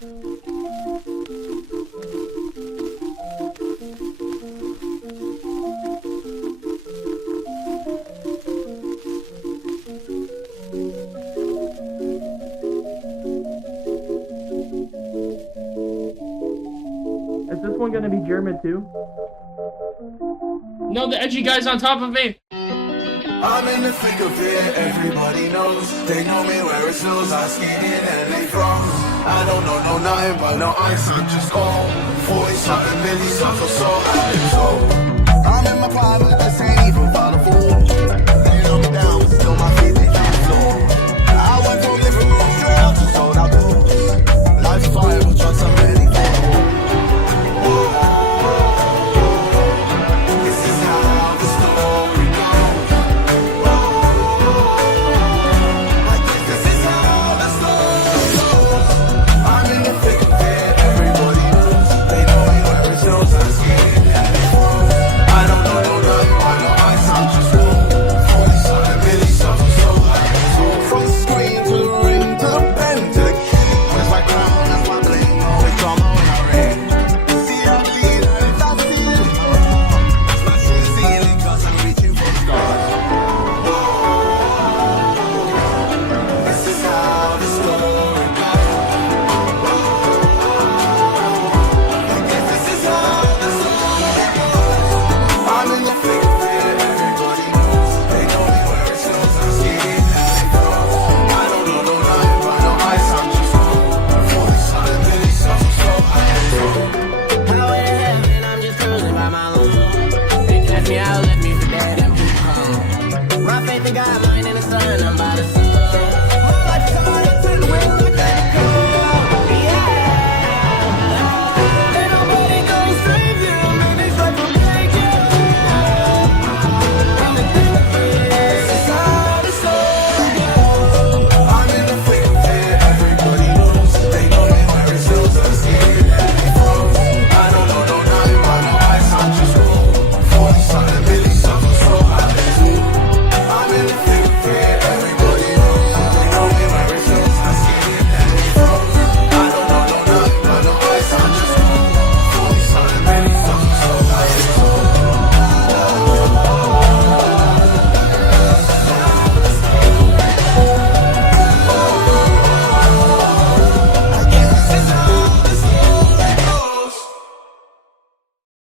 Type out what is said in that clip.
Is this one gonna be German too? No, the edgy guy's on top of me. I'm in the thick of it, everybody knows. They know me where it snows, I skied in and they froze. I don't know nothing but no ice, I'm just cold. 40-something million, I feel so out of control. I'm in my private, this ain't even fun.